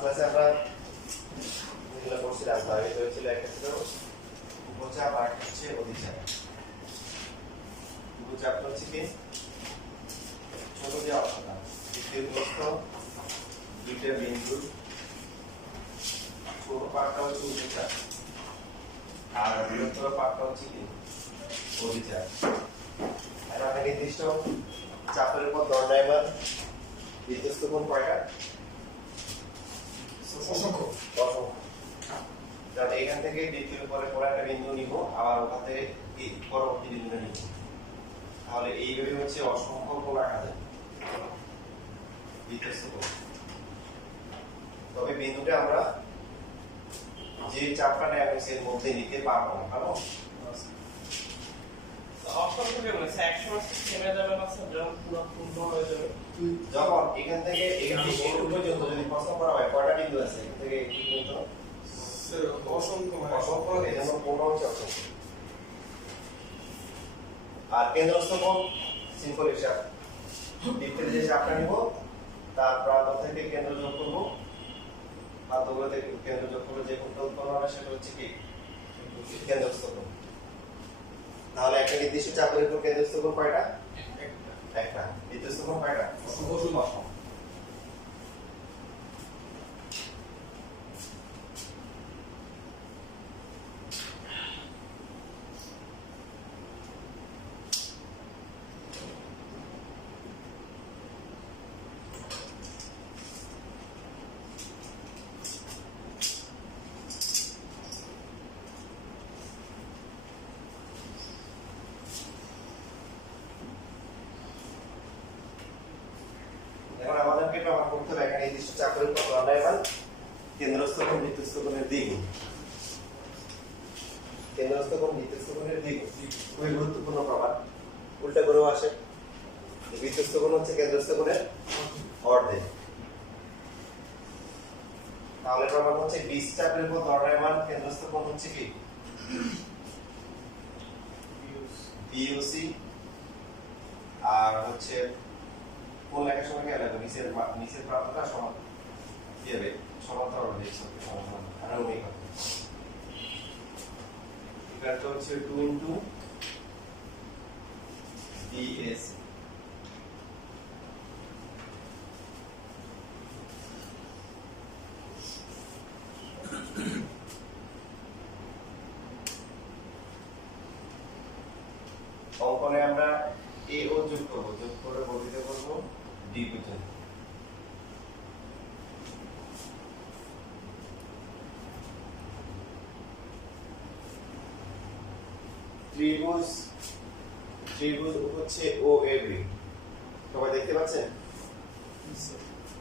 ক্লাসে আমরা যেগুলো করছিলাম তার ভিতরে ছিল একটা ছিল উপচাপ আর হচ্ছে অধিচাপ। উপচাপ হচ্ছে কি ছোট যে অবস্থা দ্বিতীয় প্রস্থ দুইটা বিন্দু ছোট পার্টটা হচ্ছে উপচাপ আর বৃহত্তর পার্টটা হচ্ছে কি অধিচাপ। আর একটা নির্দিষ্ট চাপের উপর দণ্ডায়মান বিধ্বস্ত কোণ কয়টা? অসংখ্য। তাহলে এখান থেকে দ্বিতীয় পরে পরে একটা বিন্দু নিব, আবার ওখান থেকে পরবর্তী বিন্দু নিব। তাহলে এইভাবে হচ্ছে অসংখ্য কোণ আঁকা যায় বিধ্বস্ত কোণ। তবে বিন্দুটা আমরা যে চাপটা নেওয়া হয়েছে এর মধ্যে নিতে পারবো না, পারবো? যখন এখান থেকে এটুকু পর্যন্ত যদি প্রশ্ন করা হয় কয়টা বিন্দু আছে এখান থেকে এটুকু পর্যন্ত? অসংখ্য, এজন্য কোণ হচ্ছে অসংখ্য। আর কেন্দ্রস্থ কোণ সিম্পল হিসাব, বৃত্তের যে চাপটা নিব তার প্রান্ত থেকে কেন্দ্র যোগ করব, প্রান্তগুলো থেকে কেন্দ্র যোগ করলে যে কোণটা উৎপন্ন হবে সেটা হচ্ছে কি কেন্দ্রস্থ কোণ। তাহলে একটা নির্দিষ্ট চাপের উপর কেন্দ্রস্থ কোণ কয়টা? একটা। বিধ্বস্ত কোণ কয়টা? অসংখ্য। এখন আমাদেরকে প্রমাণ করতে হবে একটা নির্দিষ্ট চাপের উপর দণ্ডায়মান কেন্দ্রস্থ কোণ বিধ্বস্ত কোণের দ্বিগুণ। কেন্দ্রস্থ কোণ বিধ্বস্ত কোণের দ্বিগুণ খুবই গুরুত্বপূর্ণ প্রমাণ। উল্টা করেও আসে, বিধ্বস্ত কোণ হচ্ছে কেন্দ্রস্থ কোণের অর্ধেক। তাহলে প্রমাণ হচ্ছে 20 চাপের উপর দণ্ডায়মান কেন্দ্রস্থ কোণ হচ্ছে কি বিওসি। আর হচ্ছে কোণ লেখার সময় কি লাগবে? নিচের প্রান্তটা সমান কি হবে? সমান্তরাল হবে, সমান আর অনুমিক হবে। এটা হচ্ছে 2 ইনটু ডিএস। অঙ্কনে আমরা এ ও যোগ করব, যোগ করে বর্ধিত করব ডি পর্যন্ত। ত্রিভুজ হচ্ছে ও এ বি, সবাই দেখতে পাচ্ছেন?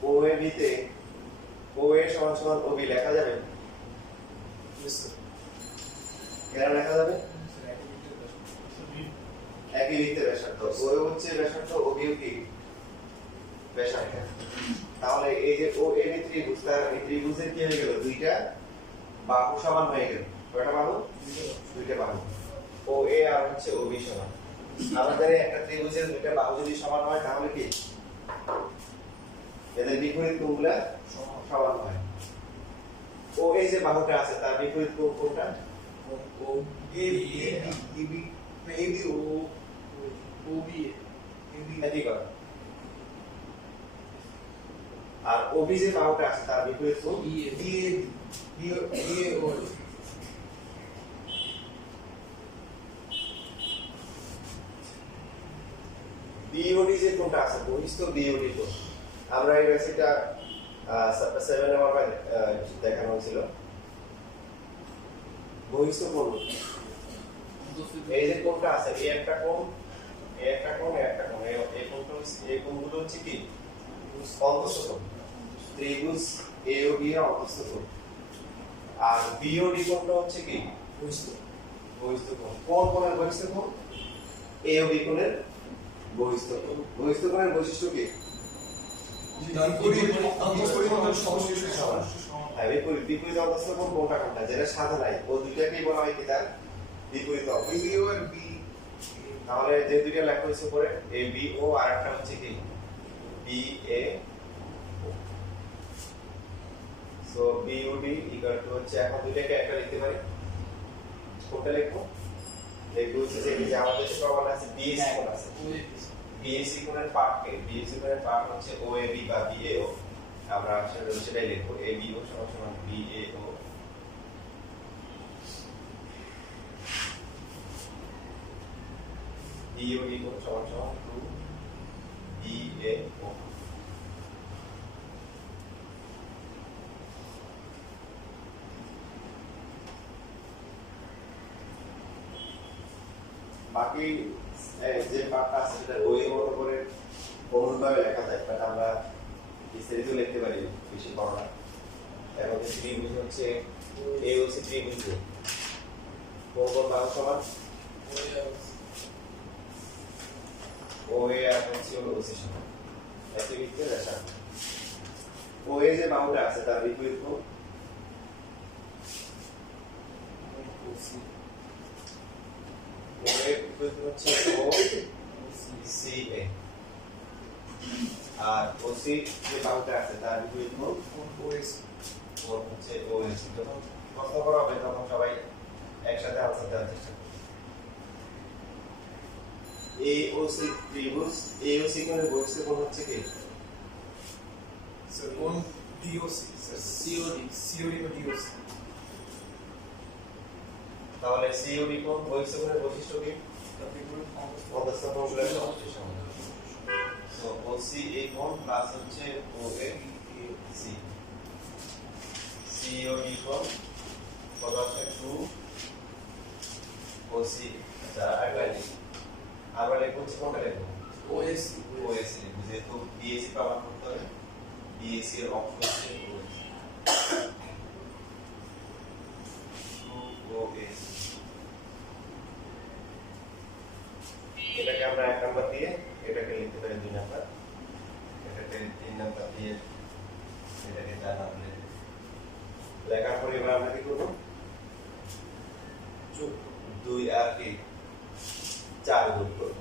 ও এ বি তে ও এ সমান সমান ও বি লেখা যাবে? কেন লেখা যাবে? একই বৃত্তের ব্যাসার্ধ, ও হচ্ছে ব্যাসার্ধ, ও বি কি ব্যাসার্ধ। তাহলে এই যে ও এ বি ত্রিভুজ, তার এই ত্রিভুজের কি হয়ে গেল? দুইটা বাহু সমান হয়ে গেল। কয়টা বাহু? দুইটা বাহু। ও এ আর হচ্ছে ও বি সমান। আমাদের একটা ত্রিভুজের দুইটা বাহু যদি সমান হয় তাহলে কি এদের বিপরীত কোণগুলো সমান হয়। ও এই যে বাহুটা আছে তার বিপরীত কোণ কোনটা? ও এ বি এ বি না A B O B A B এদিক কর। আর ও বি যে বাহুটা আছে তার বিপরীত কোণ বি এ ও। যে কোনটা আছে বহিস্থ বিওডি কোণ আমরা এই রেসিপিটা চ্যাপ্টার 7 এ আমার দেখানো হয়েছিল বহিস্থ কোণ এই যে কোণটা আছে এই একটা কোণ এই একটা কোণ এই একটা কোণ এই কোণটা এই কোণগুলো হচ্ছে কি অন্তঃস্থ কোণ ত্রিভুজ AOB এর অন্তঃস্থ কোণ আর বিওডি কোণটা হচ্ছে কি বহিস্থ কোণ কোন কোণের বহিস্থ কোণ AOB কোণের বহিস্থ কোণ বহিস্থ কোণের বৈশিষ্ট্য কি বিপরীত অন্তঃস্থ কোণ কোনটা কোনটা যেটা সাদা নাই ও দুইটাকেই বলা হয় কি তার বিপরীত অন্তঃস্থ তাহলে যে দুইটা লেখা হয়েছে উপরে ABO আর একটা হচ্ছে কি BA so BOD equal to হচ্ছে এখন দুইটাকে একটা লিখতে পারি কোনটা লিখবো লিখবো হচ্ছে যে আমাদের যে প্রমাণ আছে BAC কোণ আছে BAC কোণের পার্টকে BAC কোণের পার্ট হচ্ছে OAB বা BAO আমরা সেটাই লিখবো ABO সমান BAO BOD কোণ সমান 2 BAO বাকি যে পার্টটা আছে সেটা বইয়ের মতো করে অনুরূপভাবে লেখা যায় বাট আমরা বিস্তারিত লিখতে পারি বেশি বড় না এবং ত্রিভুজ হচ্ছে AOC ত্রিভুজ কোন কোন বাহু সমান OA আর হচ্ছে OC সমান একই লিখতে দেখা OA যে বাহুটা আছে তার বিপরীত কোণ OA বিপরীত হচ্ছে OCA আর OC যে বাহুটা আছে তার বিপরীত কোণ OAC কোণ হচ্ছে OAC যখন প্রশ্ন করা হবে তখন সবাই একসাথে আনসার দেওয়ার চেষ্টা করবে AOC ত্রিভুজ AOC কোণের বহিস্থ কোণ হচ্ছে কি স্যার কোন DOC স্যার COD বা DOC তাহলে COD কোণ বহিস্থ কোণের বৈশিষ্ট্য কি অন্তঃস্থ কোণগুলোর বৈশিষ্ট্য সো OC এই কোণ প্লাস হচ্ছে OAC COD কোণ কত আছে 2 OC আচ্ছা আমরা লিখবো কোনটা লিখবো OAC লিখবো যেহেতু BAC প্রমাণ করতে হবে BAC এর অক্ষ হচ্ছে OAC এটাকে আমরা 1 নাম্বার দিয়ে এটাকে লিখতে পারি 2 নাম্বার এটাকে 3 নাম্বার দিয়ে এটাকে 4 নাম্বার দিয়ে লেখার পরে এবার আমরা কি করব 2 আর 4 যোগ করব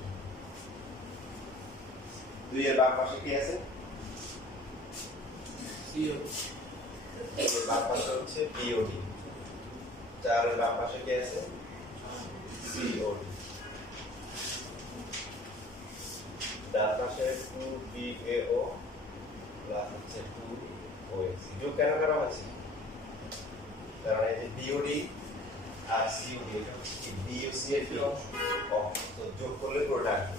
2 এর বাম পাশে কি আছে COD এর বাম পাশে হচ্ছে BOD 4 এর বাম পাশে কি আছে COD ডান পাশে 2BAO প্লাস হচ্ছে 2OAC যোগ কেন করা হচ্ছে কারণ এই যে BOD আর COD এটা হচ্ছে কি BOC এর তো যোগ করলে পুরোটা আসবে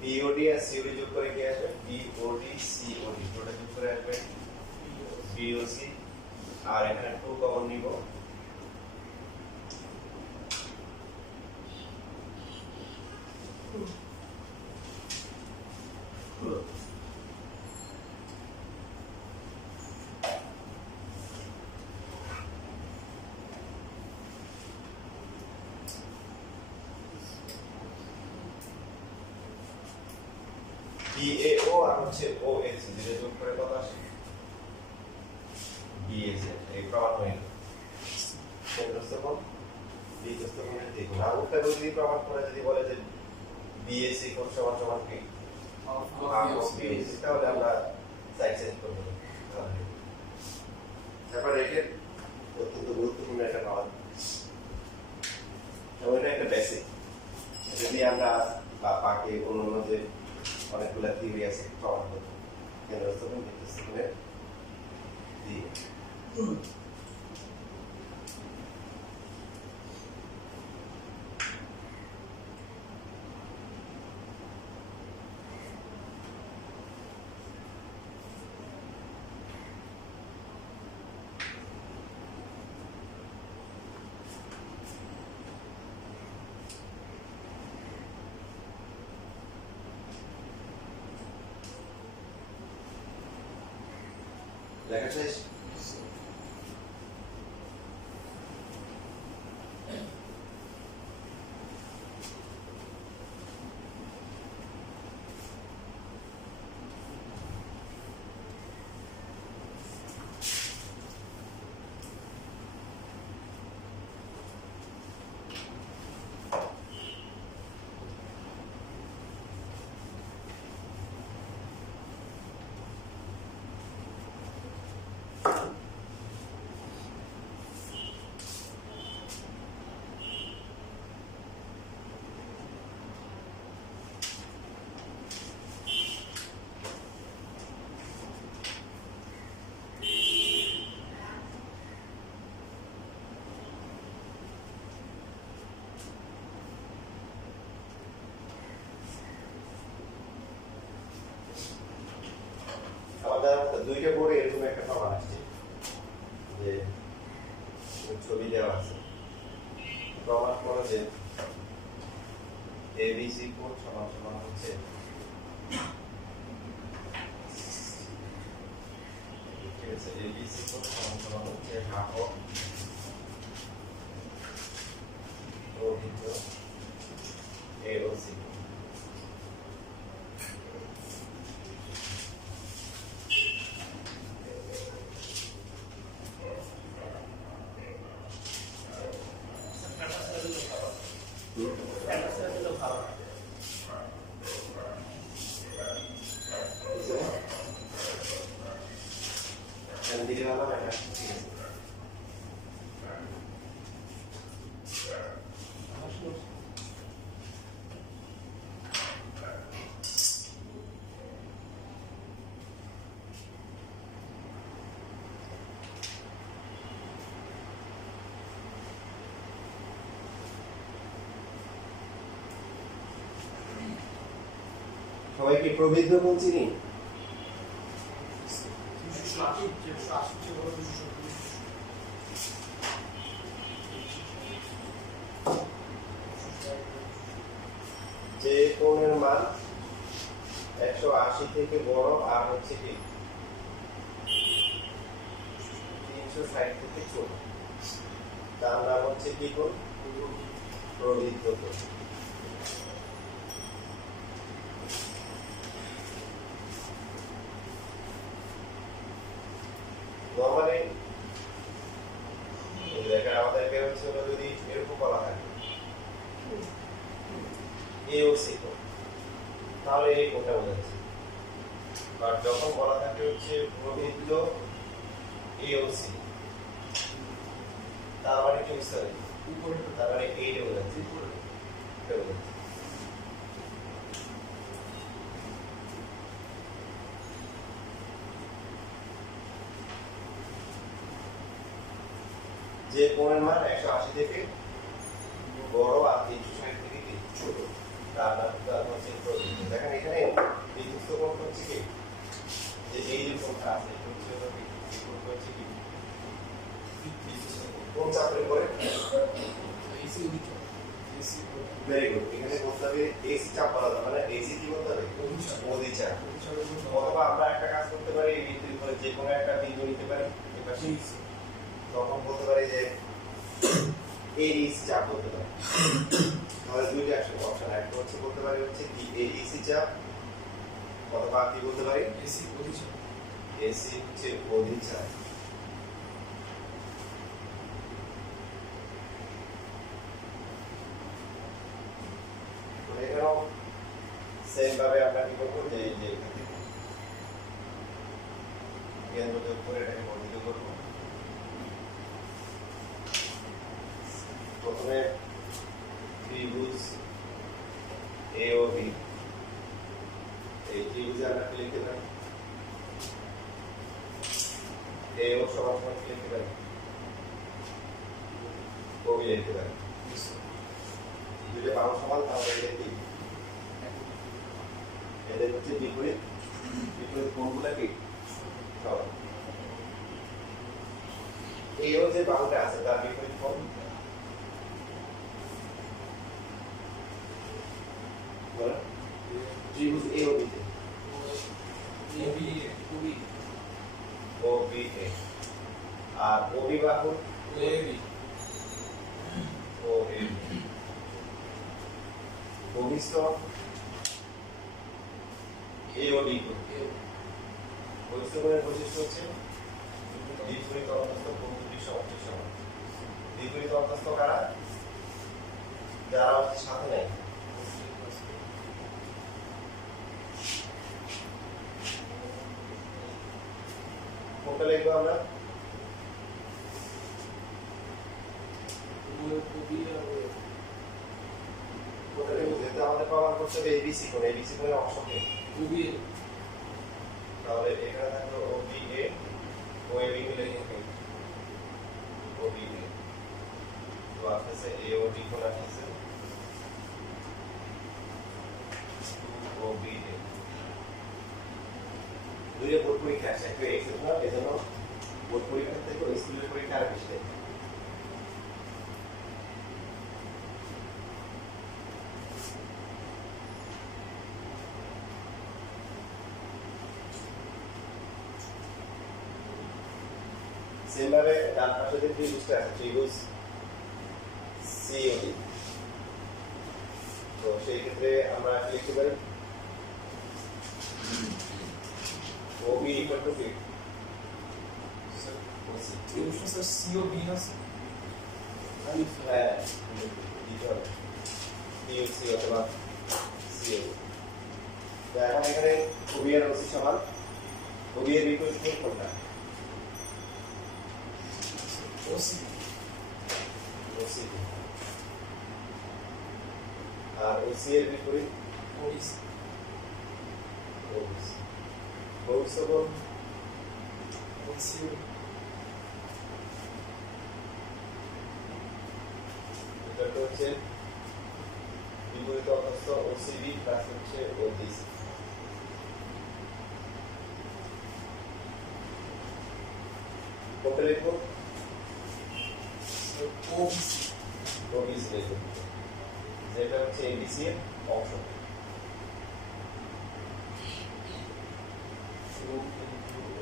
BOD আর COD যোগ করে কি আসবে BOD COD পুরোটা যোগ করে আসবে BOC আর এখানে 2 কমন নিব BAO আর হচ্ছে OAC যেটা যোগ করে কত আসে BAC এই প্রমাণ হয়ে গেল কেন্দ্রস্থ কোণ বিকস্ত কোণের দ্বিগুণ আর উল্টা যদি প্রমাণ করে যদি বলে যে BAC কোণ সমান সমান কি BAC তাহলে আমরা সাইড চেঞ্জ করব তারপর রেটের অত্যন্ত গুরুত্বপূর্ণ একটা প্রমাণ এবং এটা একটা বেসিক যদি আমরা বা পাকে অন্য যে অনেকগুলো থিওরি আছে প্রমাণ করতে কেন্দ্রস্থ কোণ বিকস্ত কোণের দ্বিগুণ লেখা শেষ? আমাদের দুইটা বোর্ডে এরকম একটা প্রমাণ আসছে যে ছবি দেওয়া আছে, প্রমাণ করো যে এবিসি কোড সমান সমান হচ্ছে ঠিক আছে, এবিসি কোড সমান সমান হচ্ছে হাফ অফ রোহিত এওসি। সবাই কি প্রবৃদ্ধ কোণ চিনি? যে কোণের মান 180 থেকে বড় আর হচ্ছে কি 360 থেকে ছোট, তার নাম হচ্ছে কি কোণ? প্রবৃদ্ধ কোণ। নরমালি দেখেন আমাদেরকে হচ্ছে যদি এরকম বলা থাকে এওসি কোণ, তাহলে এই কোণটা বোঝাচ্ছে। আর যখন বলা থাকে হচ্ছে প্রবৃদ্ধ এওসি, তার মানে কি বুঝতে হবে? তার মানে এইটা বোঝাচ্ছে, এটা বোঝাচ্ছে। যে কোণের মান 180 থেকে বড় আর 360 থেকে কি ছোট, তার নাম হচ্ছে প্রবৃদ্ধ। দেখেন এখানে বিধ্বস্ত কোণ হচ্ছে কি যে এই যে কোণটা আছে এটা হচ্ছে এই কোণটা হচ্ছে কি কোন চাপের পরে এসি ভেরি গুড। এখানে বলতে হবে এসি চাপ বলা যাবে না, এসি কি বলতে হবে? অধি চাপ। অথবা আমরা একটা কাজ করতে পারি, এই বিন্দুর উপরে যে কোনো একটা বিন্দু নিতে পারি, এটা তখন বলতে পারি যে এডিসি চাপ বলতে পারি। তাহলে দুইটা অপশন, একটা হচ্ছে বলতে পারি হচ্ছে কি এডিসি চাপ, অথবা কি বলতে পারি এসি অধি চাপ। এসি হচ্ছে অধি চাপ। এখানেও সেম ভাবে আমরা কি করবো যে এই যে এখান থেকে কেন্দ্র যোগ করে এটাকে বর্ধিত করবো। প্রথমে ত্রিভুজ এ ও বি, এই ত্রিভুজে আমরা কি লিখতে পারি? এ ও সমান সমান কি লিখতে পারি? ও বি লিখতে পারি। দুটো বাহু সমান, তাহলে এটা কি? এদের হচ্ছে বিপরীত, বিপরীত কোণগুলো কি সমান। এই যে বাহুটা আছে তার বিপরীত কোণ ত্রিভুজ এ ও বি তে এবি ওবি ও বি আর ওবি বাহু ওএবি ও এ ভূমিস্তর এওডি ভূমিস্তরের বৈশিষ্ট্য হচ্ছে দ্বিপরিত অন্তস্থ বহুপদী সমষ্টির সমান দ্বিপরিত অন্তস্থ কারা যারা সাথে নেই কোনটা লিখবো আমরা ওবি আর কোনটা লিখবো যেহেতু আমাদের প্রমাণ করতে হবে এবিসি কোন এবিসি কোন অপশন নেই ওবি তাহলে এখানে থাকলো Obi A O A B মিলে লিখে ওবি এ তো আসছে এ ও ডি কোন আসছে ওবি এ দুইটা বোর্ড পরীক্ষা আসে একটু এক্সেপশনাল এজন্য বোর্ড পরীক্ষা থেকে স্কুলের পরীক্ষা আর বেশি দেয় সেমভাবে ডান পাশে যে ত্রিভুজটা আছে ত্রিভুজ সিওডি তো সেই ক্ষেত্রে আমরা কি লিখতে পারি ওবি ইকুয়াল টু কি ওসি ত্রিভুজ স্যার সিও বি আছে হ্যাঁ দিতে হবে পিওসি অথবা সিও তো এখন এখানে ওবি আর ওসি সমান ওবি এর বিপরীত কোনটা ওসি ওসি আর ওসি এর বিপরীত ওবিসি ওসি ওসি বল ওসি এটা হচ্ছে বিপরীত অন্তস্থ ওসিবি প্লাস হচ্ছে ওবিসি কোনটা লিখবো ওবিসি ওবিসি লিখবো যেটা হচ্ছে এবিসি এর অপশন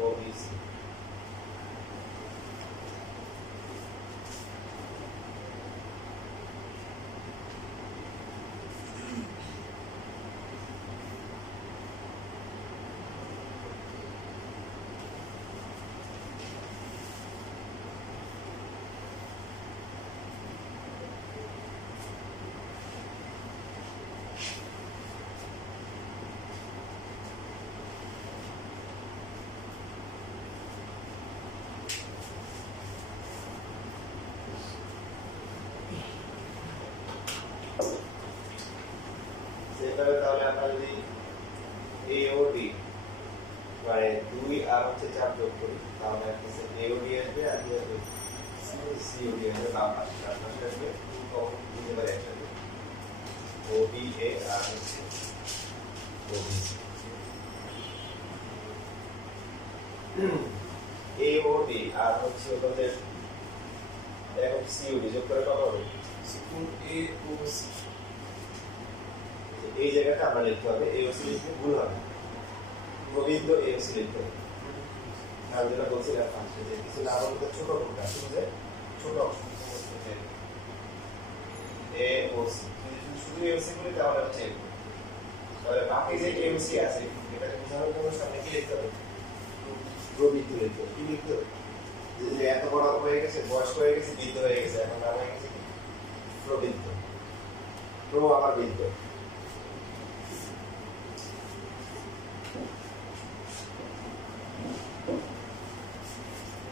ওবিসি সেভাবে তাহলে আমরা যদি এ ও ডি মানে 2 আর হচ্ছে 4 যোগ করি তাহলে আসছে এ ও ডি আসবে আর কি আসবে সি ও ডি আসবে বাম পাশে ডান পাশে আসবে কখন দিতে পারে একসাথে ও বি এ আর হচ্ছে ও বি সি এ ও ডি আর হচ্ছে ওদের এখন সি ও ডি যোগ করে কত হবে সিকুল এ ওসি এই জায়গাটা আমরা লিখতে হবে এওসি লিখলে ভুল হবে প্রবৃদ্ধ এওসি লিখতে হবে আমি যেটা বলছিলাম ফার্স্টে যে কিছু না বলতে ছোট কোনটা শুধু যে ছোট অপশন যে এওসি শুধু এওসি বলি তাহলে হচ্ছে তাহলে বাকি যে এওসি আছে এটা বোঝানোর জন্য সামনে কি লিখতে হবে প্রবৃদ্ধ লিখতে হবে কি লিখতে হবে যে এত বড় হয়ে গেছে বয়স হয়ে গেছে বৃদ্ধ হয়ে গেছে এখন নাম হয়ে গেছে কি প্রবৃদ্ধ প্রো আবার বৃদ্ধ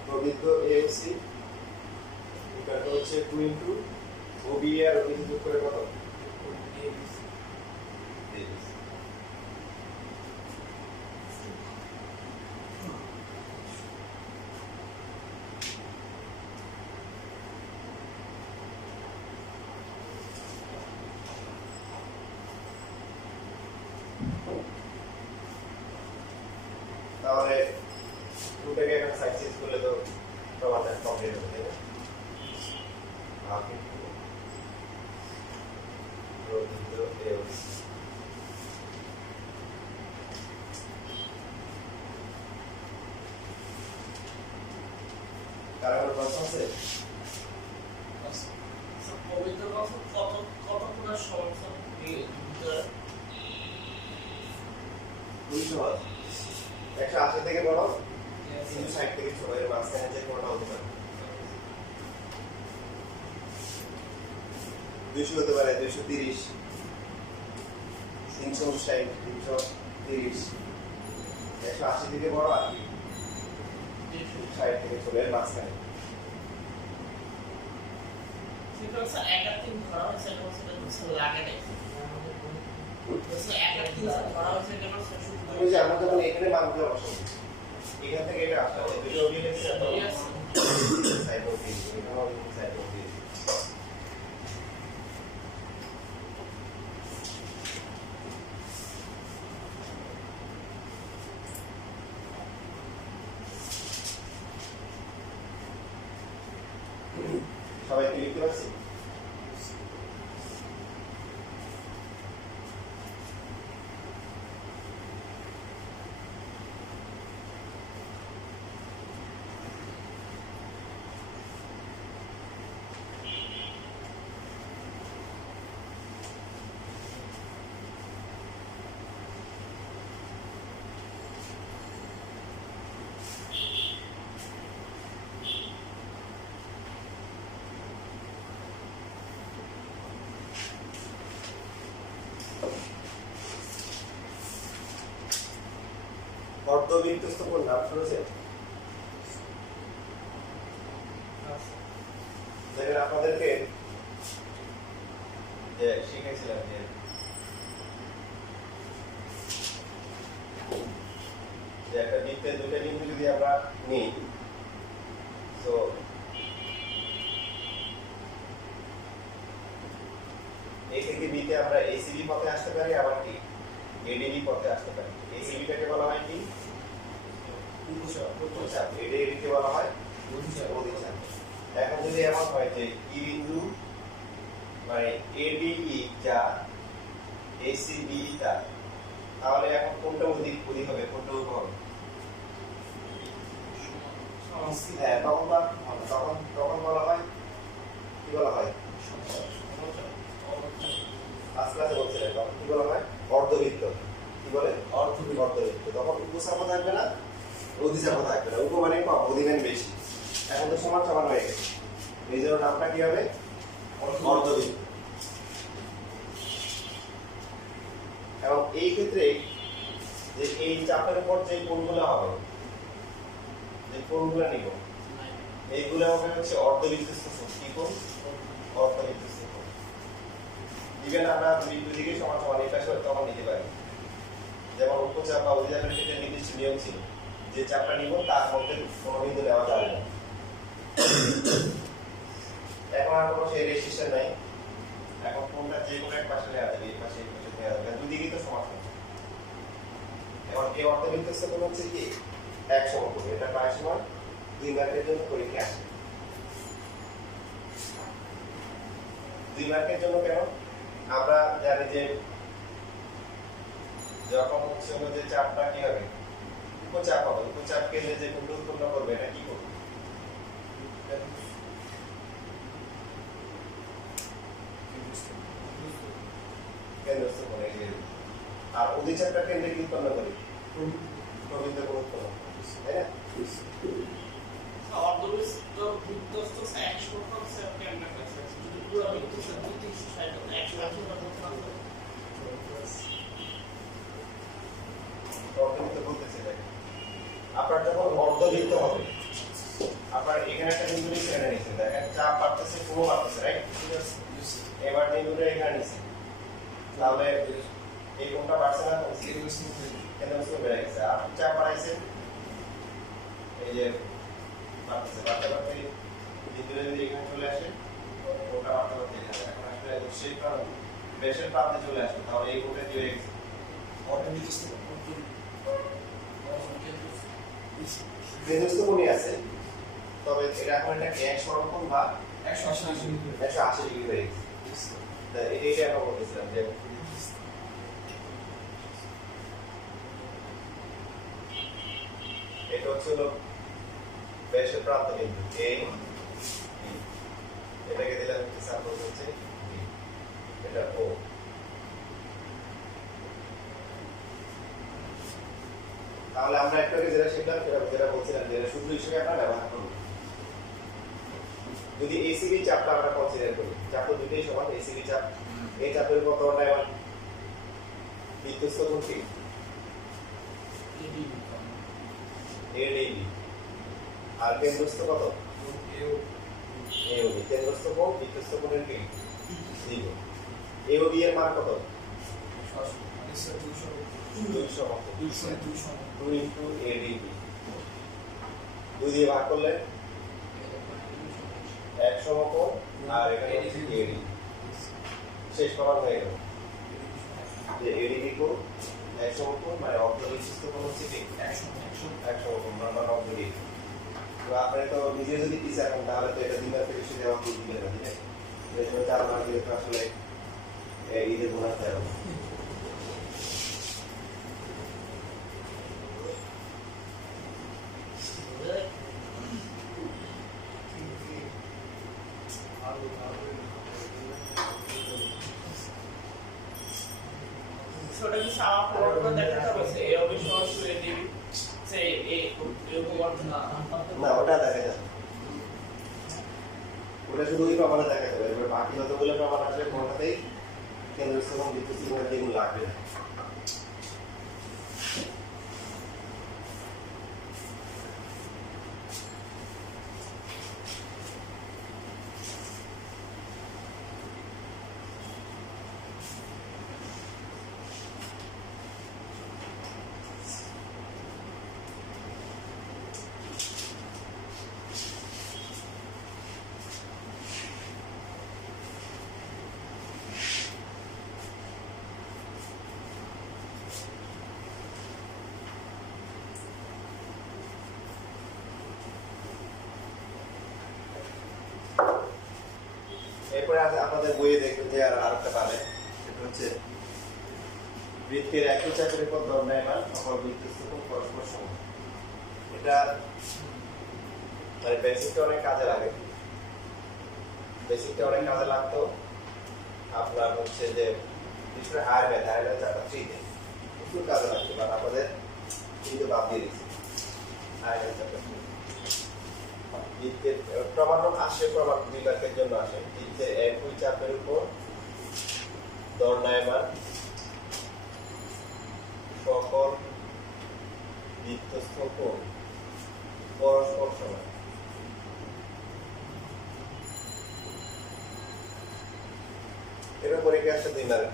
প্রবৃদ্ধ এওসি এটা হচ্ছে 2 ইনটু ওবি আর ওবি যোগ করে কত এবিসি ABC তাহলে দুটাকে এখন সাকসেস করলে তো প্রমাণটা কমপ্লিট হবে তাই না বাকি প্রবৃদ্ধ এওসি কারণ প্রশ্ন আছে? পবিত্র কথা কতগুলো সমস্যা খুবই সহজ। 180 থেকে বড়, 360 থেকে ছোট, এর মাঝখানে যে কোনটা হতে পারে। 200 হতে পারে, 230, 360, 330, 180 থেকে বড় আর কি 60 থেকে ছোট, এর মাঝখানে। সেটা হচ্ছে একাধিক ধরা হয়েছে এবং সেটা হচ্ছে লাগে নাই একাধিক ধরা হয়েছে কেন তুমি যে আমরা যখন এখানে মানগুলো বসাবো, এখান থেকে এটা আসতে হবে, দুটো অভিযোগ এসে সাইড অফিস, এখানে অভিযোগ সাইড অফিস। সবাই কি লিখতে পারছি? অর্ধবৃত্তস্থ কোণ নাম শুনেছেন? দেখেন আপনাদেরকে যে শিখেছিলাম যে একটা বৃত্তের দুইটা বিন্দু যদি আমরা নিই, তো এ থেকে বি তে আমরা এসিবি পথে আসতে পারি, আবার কি এডিবি পথে আসতে পারি। এসিবিটাকে বলা হয় কি বৃত্তচাপ, এডিবিকে বলা হয় অধিচাপ। এখন যদি এমন হয় যে ই বিন্দু মানে এডিই যা এসিবি তা, তাহলে এখন কোনটা অধিক হবে, কোনটা উপ হবে? হ্যাঁ, তখন বলা হয় কি বলা হয়? ফার্স্ট ক্লাসে বলছিলেন তখন কি বলা হয়? অর্ধবৃত্ত। কি বলে? অর্ধবৃত্ত। তখন উপচাপও থাকবে না, অধিচাপও থাকবে না। উপ মানে কম, অধি মানে বেশি। এখন তো সমান সমান হয়ে গেছে, এই জন্য নামটা কি হবে? অর্ধবৃত্ত। এবং এই ক্ষেত্রে যে এই চাপের উপর যে কোণগুলো হবে, যে কোণগুলো নিব, এইগুলো হবে হচ্ছে অর্ধবৃত্তস্থ কোণ। কি কোণ? অর্ধবৃত্তস্থ কোণ। ইভেন আমরা দুই দিকে সমান সমান এই পাশে তখন নিতে পারি। যেমন উপচাপ বা অধিচাপের ক্ষেত্রে নির্দিষ্ট নিয়ম ছিল, যে চাপটা নিব তার মধ্যে কোনো বিন্দু নেওয়া যাবে না। এখন আর কোনো সেই রেস্ট্রিকশন নাই। এখন কোনটা যে কোনো এক পাশে নেওয়া যাবে, এই পাশে এই পাশে নেওয়া যাবে, দুই দিকেই তো সমান সমান। এখন এই অর্ধবৃত্তস্থ কোণ হচ্ছে কি এক সমকোণ। এটা প্রায় সময় 2 মার্কের জন্য পরীক্ষা আসে। 2 মার্কের জন্য কেন? আমরা জানি যে যখন হচ্ছে যে চাপটা কি হবে, উপচাপ হবে, উপচাপ কেন্দ্রে যে কোণটা উৎপন্ন করবে এটা কি করবে? কেন্দ্রস্থ কোণ। আর অধিচাপটা কেন্দ্রে কি উৎপন্ন করে? প্রবৃত্ত কোণ উৎপন্ন করে, তাই না? অর্ধবৃত্ত বৃত্তস্থ 100 কেন্দ্র কাছে যদি পুরো বৃত্তস্থ 360 অর্ধবৃত্ত বলতেছে দেখেন, আপনার যখন অর্ধবৃত্ত হবে, আপনার এখানে একটা বিন্দু নিচে এখানে নিচে দেখেন চাপ বাড়তেছে, কোণ বাড়তেছে, রাইট? এবার বিন্দুটা এখানে নিচে, তাহলে এই কোণটা বাড়ছে না, কেন্দ্রস্থ বেড়ে গেছে। আর চাপ বাড়াইছেন, এই যে বাড়তেছে, বাড়তে বাড়তে বিন্দুটা যদি এখানে চলে আসে, কোণটা বাড়তে বাড়তে এখানে এখন আসলে সেই বেশের প্রান্তে চলে আসবে, তাহলে এই কোণটা দিয়ে গেছে কেন্দ্রস্থ কোণই আছে, তবে এটা এখন এটাকে 100 কোণ বা 180 ডিগ্রি হয়ে গেছে। এটাই আমরা বলতেছিলাম যে এটা হচ্ছে ব্যাসের প্রান্ত বিন্দু এ এটাকে দিলাম কি সাপোজ হচ্ছে বি এটা ও তাহলে আমরা একটু আগে যেটা শিখলাম যেটা বলছিলাম যেটা সূত্র হিসেবে আমরা ব্যবহার করব যদি এসিবি চাপটা আমরা কনসিডার করি চাপ তো দুটোই সমান এসিবি চাপ এই চাপের উপর কত ডায়মন্ড বিদ্যুৎ কোণ কি এডিবি আর কেন্দ্রস্থ কত এওবি কেন্দ্রস্থ কোণ বিদ্যুৎ কোণের কি 0 এওবি এর মান কত 2 ইনটু এডিবি 2 দিয়ে ভাগ করলে 1 সমকোণ আর এখানে হচ্ছে এডি শেষ প্রমাণ হয়ে গেল যে এডিবি কোণ 1 সমকোণ মানে অর্ধবিশিষ্ট কোণ হচ্ছে কি 1 সমকোণ নরমাল অফ দ্য রিং তো আপনি তো নিজে যদি পিস এখন তাহলে তো এটা দিনের থেকে বেশি দেওয়া ভুল দিবেন না ঠিক আছে এই জন্য 4 মার্ক দিলে তো আসলে ঈদের বোনাস দেওয়া হবে ওটা কি সামা ফরওয়ার্ড দেখাতে হবে এ হবে সরাসরি এডিবি সে এরকম অর্থ না না ওটা দেখা যাবে ওটা শুধু ওই প্রমাণে দেখা যাবে এবার বাকি যতগুলো প্রমাণ আসবে কোনটাতেই কেন্দ্রস্থ এবং বিদ্যুৎ কোণের যেগুলো লাগবে না এরপরে আপনাদের বইয়ে দেখবেন যে আরেকটা পাবে সেটা হচ্ছে বৃত্তের একই চাপের উপর দণ্ডায়মান সকল বিদ্যুৎ কোণ পরস্পর সমান এটা মানে বেসিকটা অনেক কাজে লাগে বেসিকটা অনেক কাজে লাগতো আপনার হচ্ছে যে বিশেষ করে হায়ার ম্যাথ চাপটা 3 তে প্রচুর কাজে লাগতো বাট আমাদের কিন্তু বাদ দিয়ে দিচ্ছি হায়ার ম্যাথ চাপটা বৃত্তের প্রমাণ আসে প্রমাণ বিভাগের জন্য আসে বৃত্তের একই চাপের উপর দণ্ডায়মান সকল বৃত্তস্থ কোণ পরস্পর সমান এবার পরীক্ষা আসছে 2 মার্ক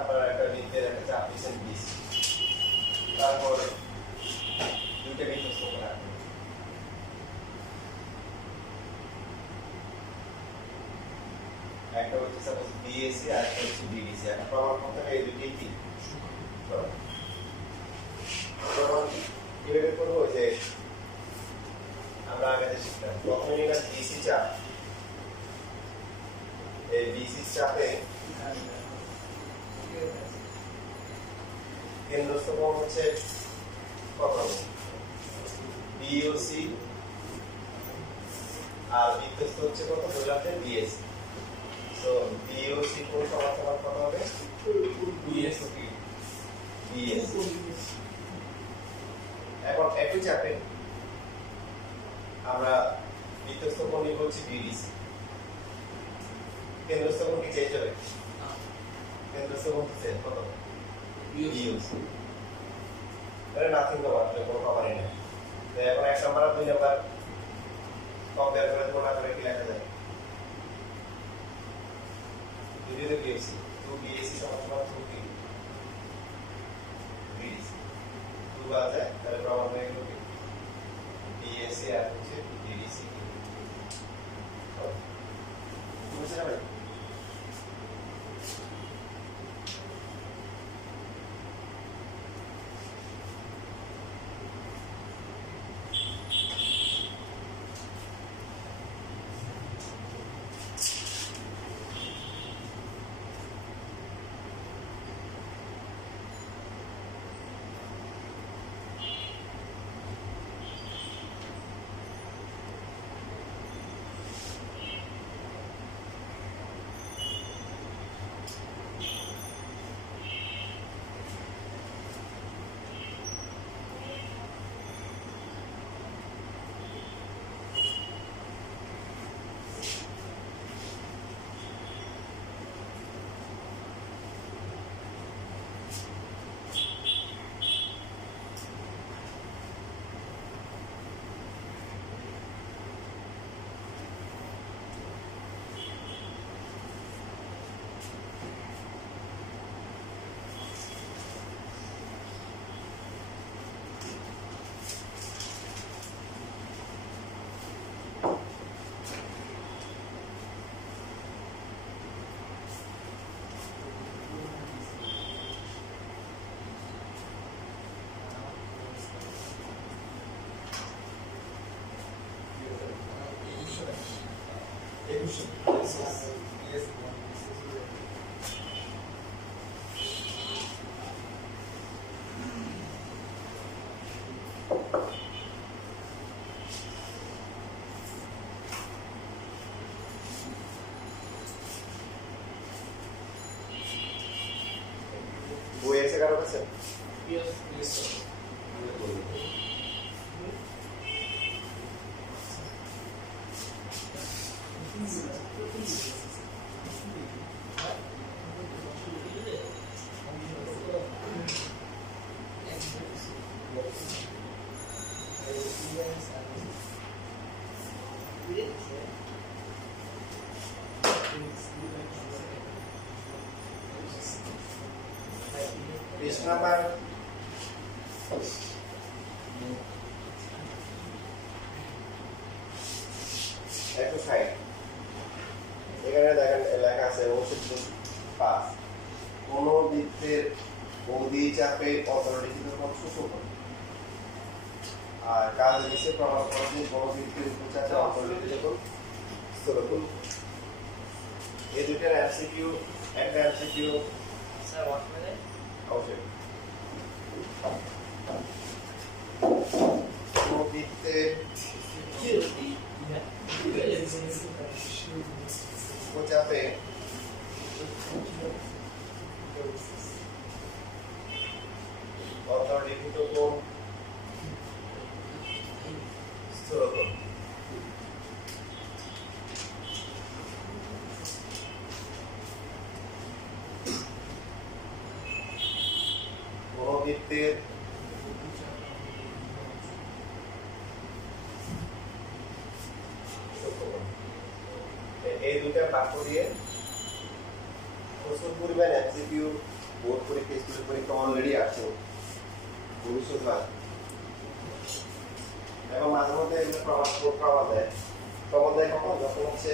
আপনারা একটা বৃত্তের একটা চাপ দিচ্ছেন বিসি তারপর দুইটা বিদ্যুৎ কোণ রাখবেন একটা হচ্ছে সাপোজ বিএসি আর একটা হচ্ছে বিডিসি একটা প্রমাণ করতে হবে এই দুটি কি প্রমাণ কিভাবে করবো যে আমরা আগে শিখলাম প্রথমে নিলাম বিসি চাপ এই বিসি চাপে কেন্দ্রস্থ কোণ হচ্ছে কত বিওসি আর বিদ্যুৎ হচ্ছে কত বললাম বিএসি তো বিওসি কোণ সমান সমান কত হবে বিএসি এখন একই চাপে আমরা বিদ্যুৎ কোণ নিয়ে বলছি বিডিসি কেন্দ্রস্থ কোণ কি চেঞ্জ হবে কেন্দ্রস্থ কোণ চেঞ্জ কত বিওসি এটা নাথিং তো আসলে কোনো প্রমাণই নেই তো এখন 1 নাম্বার আর 2 নাম্বার কম্পেয়ার করে তুলনা করে কি লেখা যায় দুইটা বিএসি 2 বিএসি সমান 2 কি বিডিসি 2 বাদ যায় তাহলে প্রমাণ হয়ে গেল কি বিএসি আর হচ্ছে বিডিসি বুঝতে পারবেন বই এসে কারো কাছে Yes. পৃষ্ঠ নাম্বার একটু সাইড এখানে দেখেন লেখা আছে 5 কোন বৃত্তের অধি চাপে অন্তর্লিখিত কোণ শোষণ আর কাজ দিচ্ছে প্রমাণ করতে কোন বৃত্তের উপর চাপে অন্তর্লিখিত কোণ স্থূলকোণ। এই দুইটার এমসিকিউ একটা এমসিকিউ Sir, 1 minute. অবশ্যই কোন বৃত্তের উপর চাপে অন্তর্লিখিত কোণ স্থূলকোণ। কোন বৃত্তের এই দুইটা বাক্য দিয়ে প্রচুর পরিমাণ এমসিকিউ বোর্ড পরীক্ষা স্কুল পরীক্ষা অলরেডি আছে ভবিষ্যৎবাদ এবং মাঝে মধ্যে এগুলো প্রমাণ দেয় কখন যখন হচ্ছে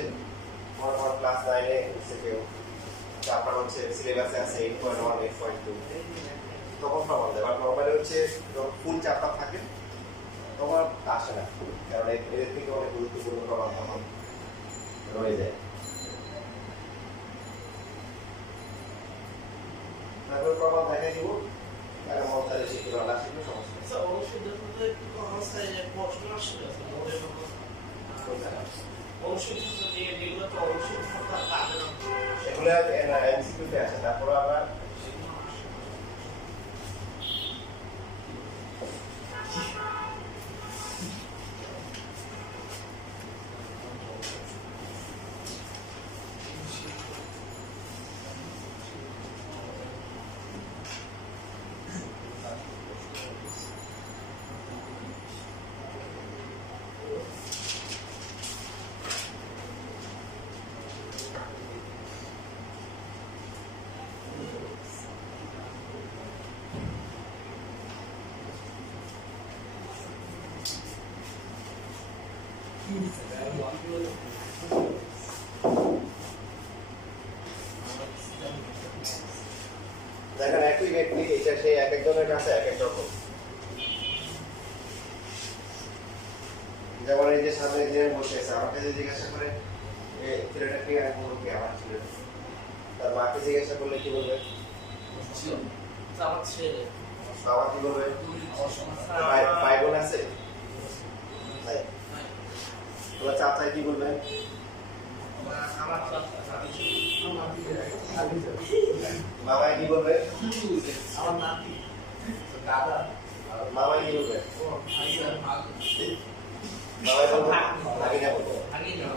আমার ক্লাস 9-এ হচ্ছে কেউ আপনার হচ্ছে সিলেবাসে আছে 8.1 8.2 তখন প্রমাণ দেয় বাট নর্মালি হচ্ছে যখন ফুল চ্যাপ্টার থাকে তখন আসে না কারণ এদের থেকে অনেক গুরুত্বপূর্ণ প্রমাণ তখন রয়ে যায়। তারপর প্রমাণ দেখাই দিব তারা মন্ত্রে শিখতে পারলে শিখবে সমস্যা নেই। স্যার অনুশীলনটা একটু অবস্থায় প্রশ্ন আসলে অনুশীলন দিয়ে যেগুলো তো অনুশীলন করতে পারে না এগুলো এমসিকিউতে আছে তারপর আমরা দেখেন একই ব্যক্তি এটা সেই এক একজনের কাছে এক এক রকম। যেমন এই যে সামনে যে বসে আছে আমাকে যে জিজ্ঞাসা করে ছেলেটা কি আমি বলবো কি আমার ছেলে, তার মাকে জিজ্ঞাসা করলে কি বলবে আমার ছেলে বাবা কি বলবে ভাই বোন আছে নাই তোমার চাচাই কি বলবেন আমার মামাই কি বলবে আমার নাতি দাদা মামাই কি বলবে মামাই বলবে ভাগিনা বলবে।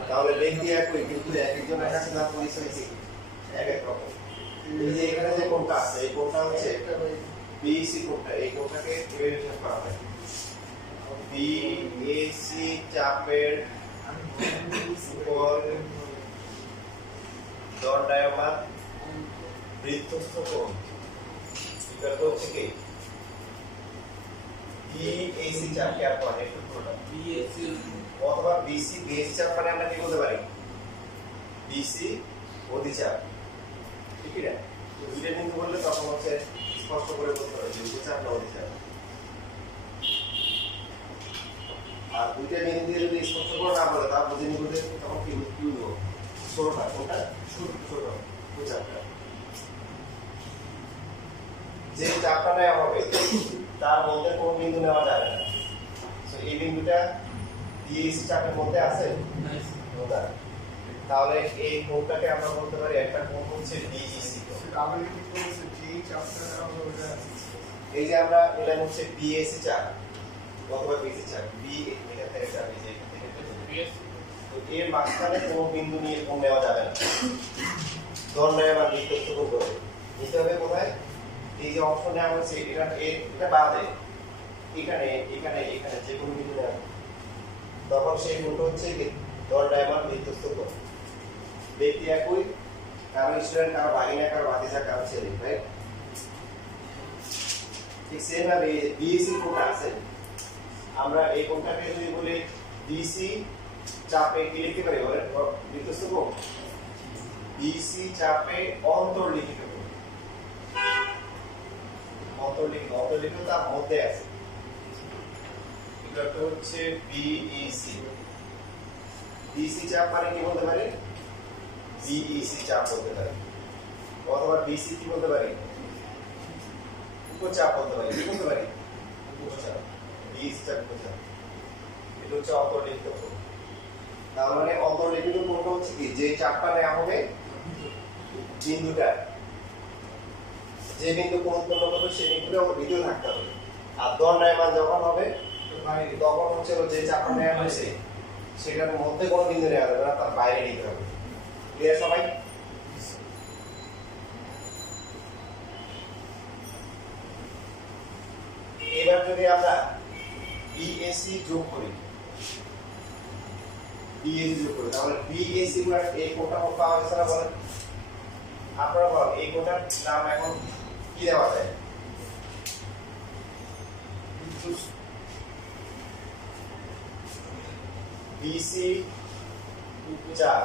তাহলে ব্যক্তি একই কিন্তু এক একজনের কাছে না পরিচয় এক এক রকম। এই যে এখানে যে কোনটা আছে এই কোনটা হচ্ছে বিএসি কোনটা এই কোনটাকে ভেরিফিকেশন করা হয় বিএসি চাপের উপর দণ্ডায়মান বৃত্তস্থ কোণ বিকল্প হচ্ছে কি বিএসি চাপ কি আপনার একটু পুরোটা বিএসসি অথবা বিসি বেস চাপ মানে আমরা কি বলতে পারি বিসি অধিচাপ ঠিক না দুইটা কিন্তু বললে তখন হচ্ছে স্পষ্ট করে বলতে হবে যে অধিচাপ না অধিচাপ আর দুইটা বিন্দু দিয়ে যদি স্পষ্ট করে না বলে তা বুঝে নিব তখন কি কি ছোটটা কোনটা ছোট ওই চাপটা যে চাপটা নেওয়া হবে তার মধ্যে কোনো বিন্দু নেওয়া যাবে না তো এই বিন্দুটা ডিএসি চাপের মধ্যে আছে না তাহলে এই কোণটাকে আমরা বলতে পারি একটা কোণ হচ্ছে ডিইসি আবার কি বলছে যে চাপটা আমরা ওটা এই যে আমরা এটা হচ্ছে বিএসি চাপ অথবা বিসি চাপ বি এটা থেকে চাপ এই যে এখান থেকে তো এর মাঝখানে কোনো বিন্দু নিয়ে কোণ নেওয়া যাবে না দণ্ডায় বা বৃত্তস্থ কোণ করে নিতে হবে কোথায় এই যে অংশ নেওয়া হচ্ছে এটা বাদে এখানে এখানে এখানে যে কোনো বিন্দু নেওয়া তখন সেই কোণটা হচ্ছে দণ্ডায় বা বৃত্তস্থ কোণ ব্যক্তি একই কারো স্টুডেন্ট কারো ভাগিনা কারো ভাতিজা কারো ছেলে রাইট ঠিক সেম ভাবে বিএসি কোণটা আছে আমরা এই কোণটাকে যদি বলি বিসি চাপে কি লিখতে পারি বলেন বৃত্তস্থ কোণ বিসি চাপে অন্তর্লিখিত কোণ অন্তর্লিখিত তার মধ্যে আছে এটা হচ্ছে বিইসি বিসি চাপ মানে কি বলতে পারি বিইসি চাপ বলতে পারি অথবা বিসি কি বলতে পারি উপচাপ বলতে পারি কি বলতে পারি উপচাপ বিইসি চাপ উপচাপ এটা হচ্ছে অন্তর্লিখিত কোণ তার মানে অন্তর্লিখিত কোণটা হচ্ছে কি যে চাপটা নেওয়া হবে বিন্দুটা যে বিন্দু কোণ উৎপন্ন করবে সেই বিন্দুটা ভিতরে থাকতে হবে আর দণ্ডায়মান যখন হবে তখন হচ্ছে যে চাপটা নেওয়া হয়েছে সেটার মধ্যে কোনো বিন্দু নেওয়া যাবে না তার বাইরে নিতে হবে ক্লিয়ার সবাই এবার যদি আমরা বিএসি যোগ করি তাহলে বিএসি গুলো এই কোণটা পাওয়া গেছে না বলেন আপনারা বলেন এই কোণটার নাম এখন কি দেওয়া যায় বিসি উপচাপ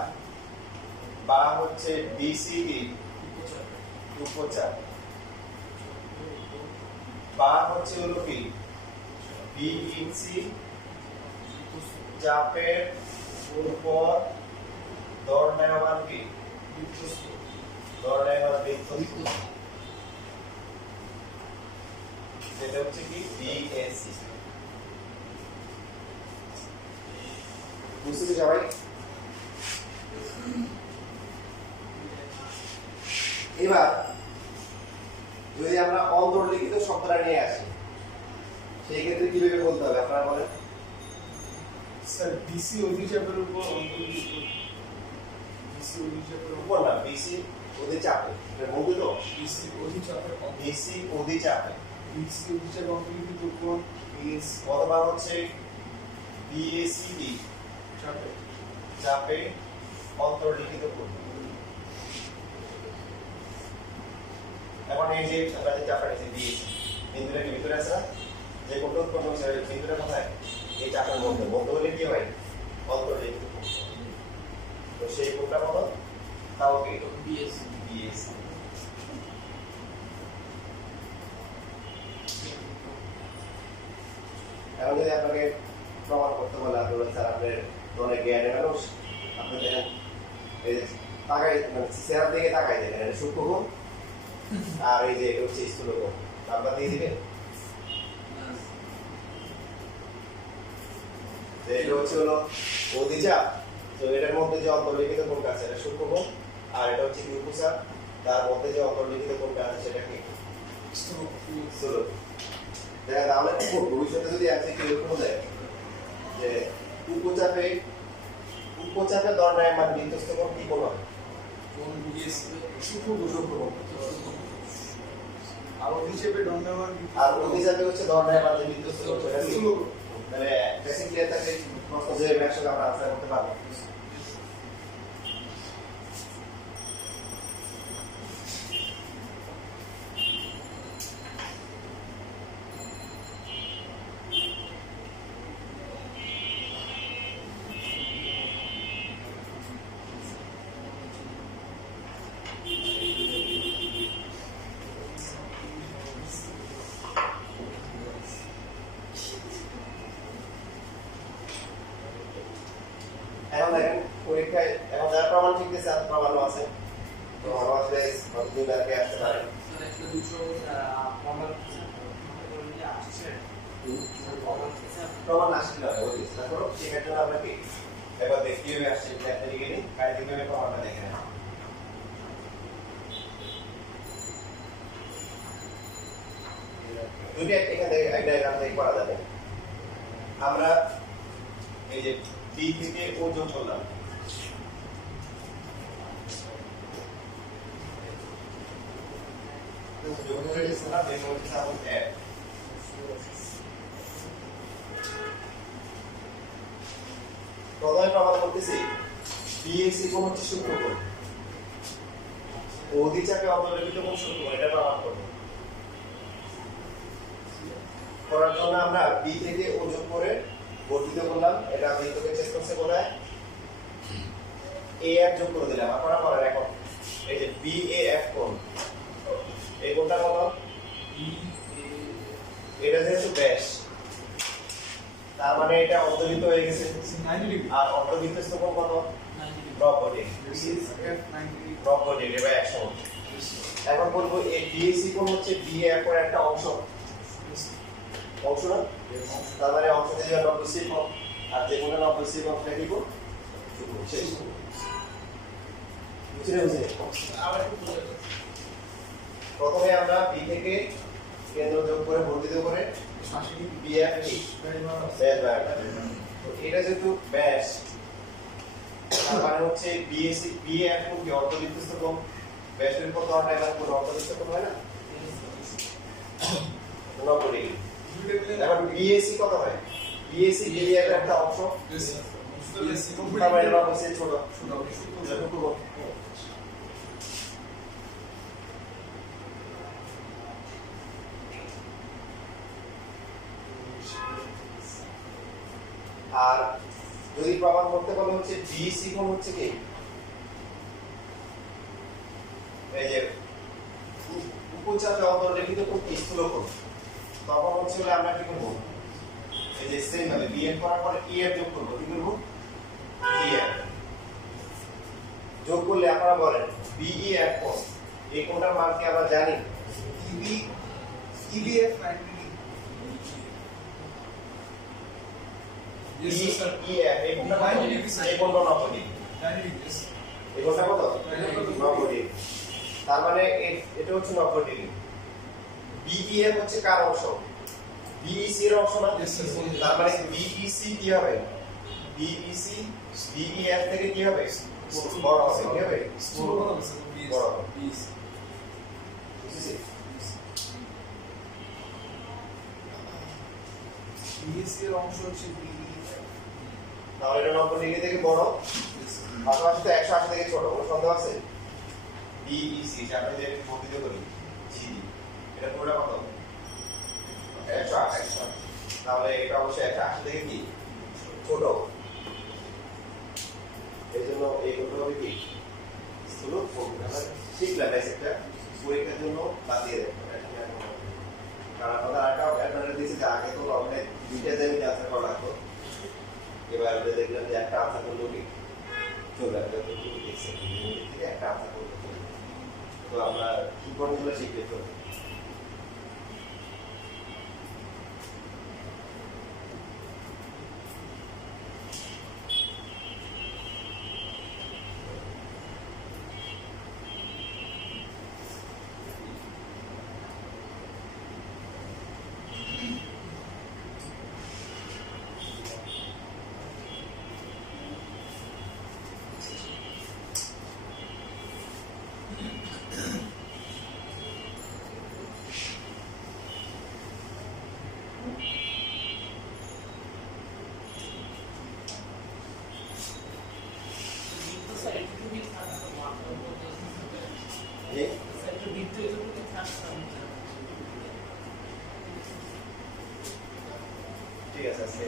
বা হচ্ছে বিসিবি উপচাপ বা হচ্ছে হলো কি বিইসি চাপের উপর দণ্ডায়মান কি দণ্ডায়মান বৃত্তস্থ সেটা হচ্ছে কি বিএসি বুঝতে সবাই এবার যদি আমরা অন্তর্লিখিত শব্দটা নিয়ে আসি সেই ক্ষেত্রে কিভাবে বলতে হবে আপনারা বলেন স্যার বিসি অধিচাপের উপর অন্তর্লিখিত বিসি অধিচাপের উপর না বিসি অধিচাপে এটা বলতে তো বিসি অধিচাপের বিসি অধিচাপে বিসি অধিচাপের অন্তর্লিখিত কোণ বিএস অথবা হচ্ছে বিএসিবি চাপে চাপে অন্তর্লিখিত কোণ এখন এই যে আমরা যে চাপটা নিয়েছি বিএসি বিন্দুটা কি ভিতরে আছে না যে কোণটা উৎপন্ন হয়েছে বিন্দুটা কোথায় এই চাপের মধ্যে হলে কি হয় অন্তর্লিখিত কোণ তো সেই কোণটা কত তাও কি বিএসি বিএসি এখন যদি আপনাকে প্রমাণ করতে বলে আপনি বলেন স্যার আপনার অনেক জ্ঞানের মানুষ আপনি দেখেন এই যে তাকাই মানে চেহারার দিকে তাকাই দেখেন এটা সূক্ষ্ম কোণ আর এই যে এটা হচ্ছে স্থূল কোণ আপনার দিয়ে দিবেন এটা হচ্ছে হলো অধিচাপ তো এটার মধ্যে যে অন্তর্লিখিত কোণটা আছে এটা সূক্ষ্ম কোণ আর এটা হচ্ছে কি উপচাপ তার মধ্যে যে অন্তর্লিখিত কোণটা আছে সেটা কি স্থূল দেখা তাহলে ভবিষ্যতে যদি এমসিকিউ এরকম দেয় যে উপচাপে দণ্ডায়মান বৃত্তস্থ কোণ কি কোণ হবে কোন বিএসি সূক্ষ্ম কোণ আর অধিচাপে দণ্ডায়মান আর অধিচাপে হচ্ছে দণ্ডায়মান যে বৃত্তস্থ কোণ সেটা কি তাহলে বেসিক ক্লিয়ার থাকলে প্রশ্ন যে ব্যাখ্যা আমরা আনসার করতে পারবো এখন দেখেন পরীক্ষায় এখন যারা প্রমাণ শিখতেছে আর প্রমাণও আছে, প্রমাণও আসলে দুইবারকে আসতে পারে। প্রমাণ আসলে হবে ওই চেষ্টা করো, শেখার জন্য আমরা কি এবার দেখি কিভাবে আসছে প্র্যাকটিক্যালি কারিগরিভাবে প্রমাণটা দেখে নেব। দুটি এখান থেকে একটা এখান থেকে করা যাবে। আমরা এই যে বি থেকে ও যোগ করলাম, যোগ করে দিয়েছিলাম যেটা হচ্ছে সাপোজ এফ। প্রথমে প্রমাণ করতেছি বিএক্স কোণ হচ্ছে সূক্ষ্মকোণ, অধিচাপে অন্তর্লিখিত কোণ সূক্ষ্মকোণ, এটা প্রমাণ করব। করার জন্য আমরা বি থেকে ও যোগ করে বর্ধিত করলাম, এটা বৃত্তকে ছেদ করছে বলে এ এফ যোগ করে দিলাম। আপনারা করেন এখন এই যে বি এ এফ কোণ, এই কোণটা কত? এটা যেহেতু ব্যাস, তার মানে এটা অন্তর্লিখিত হয়ে গেছে। আর অন্তর্লিখিত কোণ কত? 90 ডিগ্রি। 90 ডিগ্রি বা 100। এখন বলবো এই বিএসি কোণ হচ্ছে বিএফ এর একটা অংশ, অংশ না? তার মানে অংশ থেকে 90 সি কম, আর যে কোণটা 90 সি কম সেটা কি কোণ? শেষ। বুঝলে? প্রথমে আমরা বি থেকে কেন্দ্র যোগ করে বর্ধিত করে বিএফ কি ব্যাস বাড়াতে। তো এটা যেহেতু ব্যাস, তার মানে হচ্ছে বিএসি বিএফ কোণ কি অন্তর্লিখিত কোণ, ব্যাসের উপর ধরা এটা কোণ অন্তর্লিখিত কোণ হয় না? 90 ডিগ্রি। এখন বিএসি কত হয়? বিএসি বিএফ এর একটা অংশ, তার মানে এটা হচ্ছে ছোট ছোট কোণ। আর যদি প্রমাণ করতে বলে হচ্ছে বিসি কোণ হচ্ছে কি এই যে উপচাপে অন্তর্লিখিত কোণ স্থূলকোণ, তখন হচ্ছে আমরা কি করব? এই যে সেম ভাবে বিএফ করার পরে ইএফ যোগ করব। কি করব? ইএফ যোগ করলে আপনারা বলেন বিইএফ কোণ, এই কোণটার মান কি আমরা জানি? ইবিএফ 90 ইএফ এই কোণটা কত? এই কোণটা 90 ডিগ্রি। এই কোণটা কত? 90 ডিগ্রি। তার মানে এটা হচ্ছে 90 ডিগ্রি। বিইএফ হচ্ছে কার অংশ? বিইসি এর অংশ না? তার মানে বিইসি কি হবে? বিইসি বিইএফ থেকে কি হবে? বড় হবে। কি হবে? বড় হবে। বুঝেছি? বিএসসি এর অংশ হচ্ছে বি, তাহলে এটা 90 ডিগ্রি থেকে বড়, পাশাপাশি তো 180 থেকে ছোট। কোনো সন্দেহ আছে? বিইসি যাকে যে বর্ধিত করি জিডি, এটা পুরোটা কত? 180। তাহলে এটা অবশ্যই 180 থেকে কি ছোট, এই জন্য এই কোণটা হবে কি স্থূল কোণ। আমরা শিখলাম বেসিকটা, পরীক্ষার জন্য বাদ দিয়ে দেবো। কারণ আমাদের আপনারা দিয়েছে যে আগে তো অনেক দুইটা জমি আনসার করা লাগতো, এবার আমরা দেখলাম যে একটা আনসার করলো কি চলে আসবে, থেকে একটা আনসার করতে চলে। তো আমরা কি কোণগুলো শিখতে চলবে। ঠিক আছে, আজকে